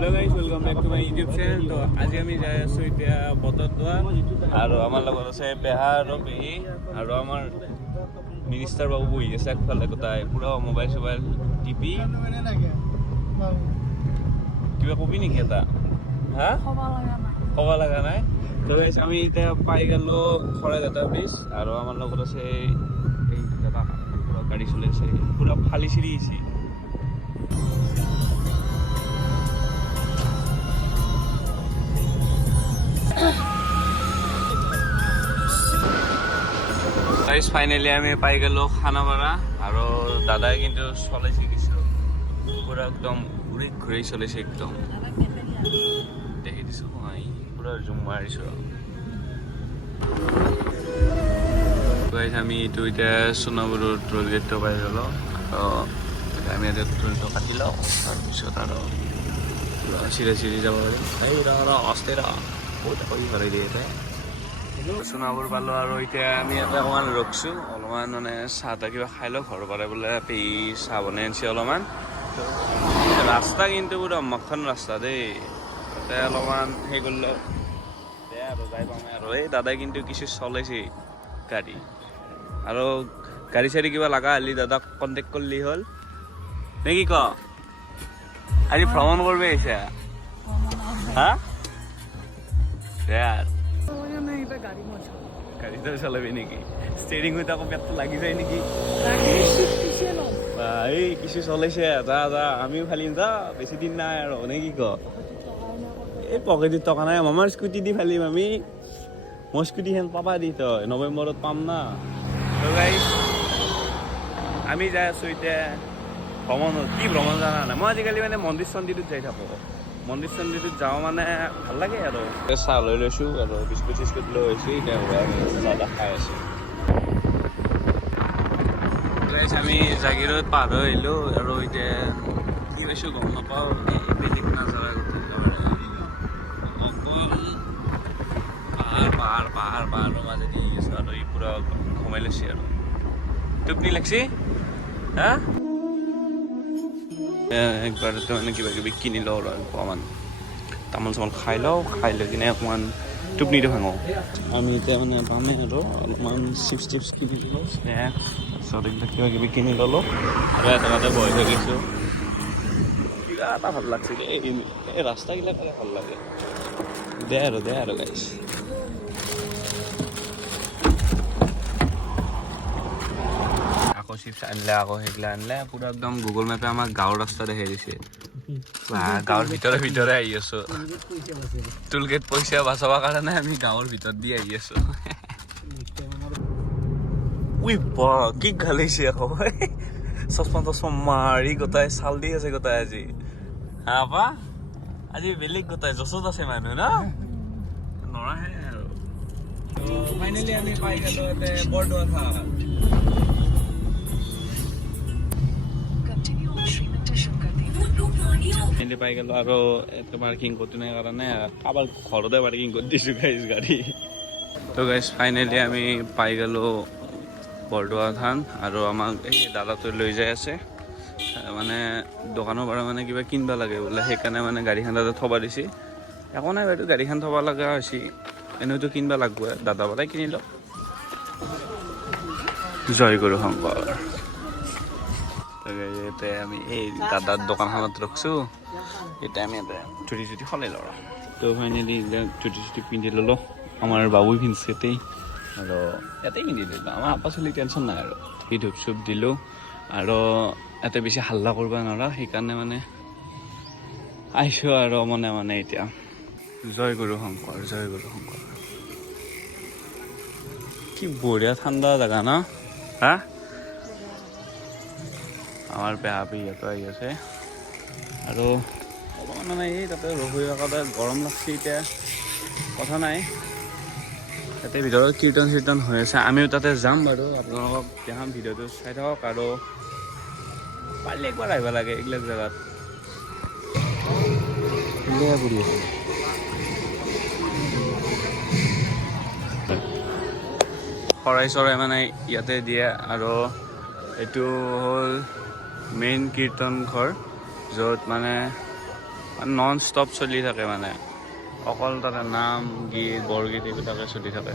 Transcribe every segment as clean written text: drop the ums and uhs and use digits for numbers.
Hello guys welcome back to my YouTube channel. तो आज আমি যাই আছো এতিয়া বতৰদোৱা আৰু আমাৰ লগত আছে পেহা আৰু পেহী আৰু আমাৰ মিনিষ্টাৰ বাবু বহি আছে একফালে গোটাই পুৰা মোবাইল চোবাইল টিপি কিবা কবি নেকি এটা হা ক'ব লগা নাই। তো গাইস আমি এতিয়া পাই গেলো খৰাঘাটা ব্ৰিজ আৰু আমাৰ লগত আছে এই দাদা পুৰা গাড়ী চলাইছে পুৰা ফালি চিৰি আছে। গাইস ফাইনালি আমি পাই গেলো খানাপাৰা আৰু দাদাই কিন্তু চলাইছে কিছু পুৰা একদম ঘূৰি ঘূৰি চলাইছে একদম দেখি দিছো মই পুৰা জুম মাৰিছো। গাইস আমি এইটো এতিয়া সোণাপুৰৰ টোল গেটটো পাই গলো। আমি এতিয়া টোলটো কাটি লওঁ তাৰপিছত আৰু চিৰা চিৰি যাব পাৰিম। এই অষ্টেৰা বহুত কৰি ভৰাই দিয়ে এতিয়া সোণাপুৰ পালো আৰু এতিয়া আমি ইয়াতে অকণমান ৰখছো অলপমান মানে চাহ তাহ কিবা খাই লওঁ ঘৰৰ পৰা বোলে পেহী চাহ বনাই আনিছে অলপমান। ৰাস্তা কিন্তু পুৰা মখন ৰাস্তা দেই তাতে অলপমান সেই কৰিলে দে আৰু যাই পামে আৰু এই দাদাই কিন্তু কিছু চলাইছে গাড়ী আৰু গাড়ী চাড়ী কিবা লগা হ'লে দাদাক কণ্টেক্ট কৰিলে হ'ল নে কি ক আজি ভ্ৰমণ কৰিব আহিছে হা দে আৰু গাড়ীটো চলাবি নেকি ষ্টেৰিং হৈ আকৌ পেটটো লাগি যায় নেকি এই কিছু চলাইছে যা যা আমিও ফালিম যা বেছি দিন নাই আৰু নে কি ক এই পকেটত টকা নাই মামাৰ স্কুটি দি ফালিম আমি মই স্কুটিখন পাবা দি তই নৱেম্বৰত পাম না। আমি যাই আছো এতিয়া ভ্ৰমণত কি ভ্ৰমণ জানা নাই মই আজিকালি মানে মন্দিৰ চন্দিৰত যাই থাকোঁ মন্দিৰ চন্দিৰত যাওঁ মানে ভাল লাগে আৰু চাহ লৈ লৈছোঁ আৰু বিস্কুট চিস্কুট লৈ আহিছোঁ এতিয়া দাদা খাই আছোঁ। আমি জাগিৰোড পাৰ হৈ আহিলোঁ আৰু এতিয়া কি কৈছোঁ গম নাপাওঁ বেলেগ নাজাৰা পাহাৰ পাহাৰ পাহাৰৰ মাজেদি আছোঁ আৰু এই পুৰা ঘুমাই লৈছে আৰু টোপনি লাগছি হা একবাৰতে মানে কিবা কিবি কিনি লওঁ আৰু অকণমান তামোল চামোল খাই লওঁ খাই লৈ কিনে অকণমান টোপনিটো ভাঙো। আমি এতিয়া মানে পামেই আৰু অলপমান চিপছ টিপছ কিনি লওঁ স্নেক্স তাৰপিছত এইবিলাক কিবা কিবি কিনি ল'লোঁ আৰু এটা তাতে বহি থৈ গৈছোঁ কিবা এটা ভাল লাগছে এই ৰাস্তাবিলাক ভাল লাগে দে আৰু গাইছ আকৌ চিপছ আনিলে আকৌ সেইগিলা আনিলে পুৰা একদম গুগল মেপে আমাক গাঁৱৰ ৰাস্তা দেখাই দিছে গাঁৱৰ ভিতৰে আহি আছো টোল গেট পইচা বাচাবৰ কাৰণে আমি গাঁৱৰ ভিতৰত দি আহি আছো। উই বা কি ঘালিছে আকৌ চচমা তচমা মাৰি গোটাই চাল দি আছে গোটাই আজি হা পা আজি বেলেগ গোটাই জচত আছে মানুহ ন নৰাহে আৰু ফাইনেলি আমি পাই গলো বৰদোৱা ঘাট পাই গেলো আৰু এটা পাৰ্কিং কৰি নাই কাৰণে কাৰোবাৰ ঘৰতে পাৰ্কিং কৰি দিছোঁ গাইজ গাড়ী। তো গাইজ ফাইনেলি আমি পাই গেলো বৰদোৱা থান আৰু আমাক এই দাদাটোৱে লৈ যাই আছে মানে দোকানৰ পৰা মানে কিবা কিনিব লাগে বোলে সেইকাৰণে মানে গাড়ীখন তাতে থবা দিছে একো নাই বাইদেউ গাড়ীখন থব লগা হৈছে এনেওতো কিনিব লাগব দাদা পৰাই কিনি লওক। জয় গুৰু শংকৰ এতিয়া আমি এই দাদাৰ দোকানখনত ৰখছোঁ এতিয়া আমি ইয়াতে চুটি চুটি সলাই লওঁ তো ফাইনেলি চুটি চুটি পিন্ধি ল'লোঁ আমাৰ বাবুই পিন্ধিছে ইয়াতেই আৰু ইয়াতেই পিন্ধি দিলোঁ আমাৰ আপা চলি টেনশ্যন নাই আৰু এই ধূপ চুপ দিলোঁ আৰু ইয়াতে বেছি হাল্লা কৰিব নোৱাৰা সেইকাৰণে মানে আহিছোঁ আৰু মানে এতিয়া জয় গুৰু শংকৰ কি বঢ়িয়া ঠাণ্ডা জেগা ন হা আমাৰ পেহা পেহীহঁতো আহি আছে আৰু অলপমান মানে এই তাতে ৰৈ থাকোঁতে গৰম লাগছে এতিয়া কথা নাই তাতে ভিতৰত কীৰ্তন চীৰ্তন হৈ আছে আমিও তাতে যাম বাৰু আপোনালোকক দেখাম ভিডিঅ'টো চাই থাকক আৰু পাৰিলে একবাৰ আহিব লাগে এইবিলাক জেগাত পৰি আছে শৰাই চৰাই মানে ইয়াতে দিয়ে আৰু এইটো হ'ল মেইন কীৰ্তন ঘৰ য'ত মানে নন ষ্টপ চলি থাকে মানে অকল তাতে নাম গীত বৰগীত এইবিলাকে চলি থাকে।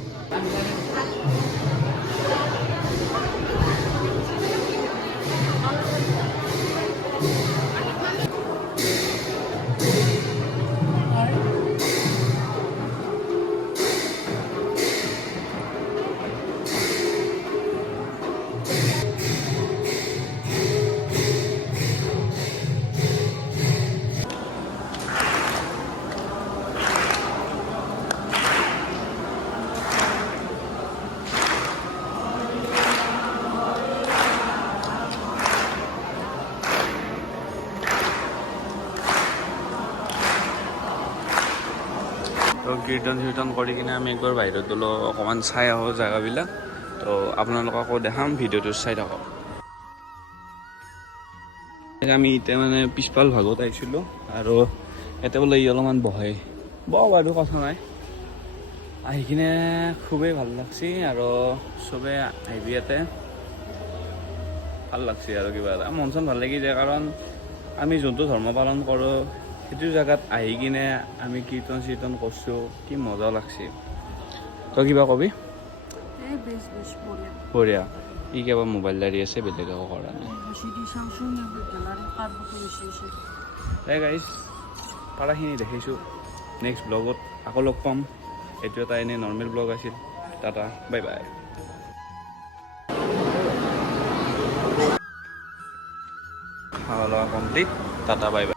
তো কীৰ্তন চীৰ্তন কৰি কিনে আমি একবাৰ বাহিৰত গ'লো অকণমান চাই আহোঁ জেগাবিলাক। তো আপোনালোককো দেখাম, ভিডিঅ'টো চাই থাকক। আমি এতিয়া মানে পিছফাল ভাগত আহিছিলোঁ আৰু ইয়াতে বোলে ই অলপমান বহে বাৰু কথা নাই। আহি কিনে খুবেই ভাল লাগছে আৰু চবেই আহিবি ইয়াতে ভাল লাগছে আৰু কিবা এটা মন চন ভাল লাগি যায়। কাৰণ আমি যোনটো ধৰ্ম পালন কৰোঁ সেইটো জেগাত আহি কিনে আমি কীৰ্তন চীৰ্তন কৰিছোঁ, কি মজা লাগছে। তই কিবা কবি? বঢ়িয়া। ই কিবা মোবাইল লাৰি আছে, বেলেগ একো কৰা নাই। গাইজ পাৰাখিনি দেখিছোঁ। নেক্সট ব্লগত আকৌ লগ পাম। এইটো এটা এনেই নৰ্মেল ব্লগ আছিল। Tata bye bye. খাওয়া দাওয়া কমপ্লিট, টাটা বাই বাই।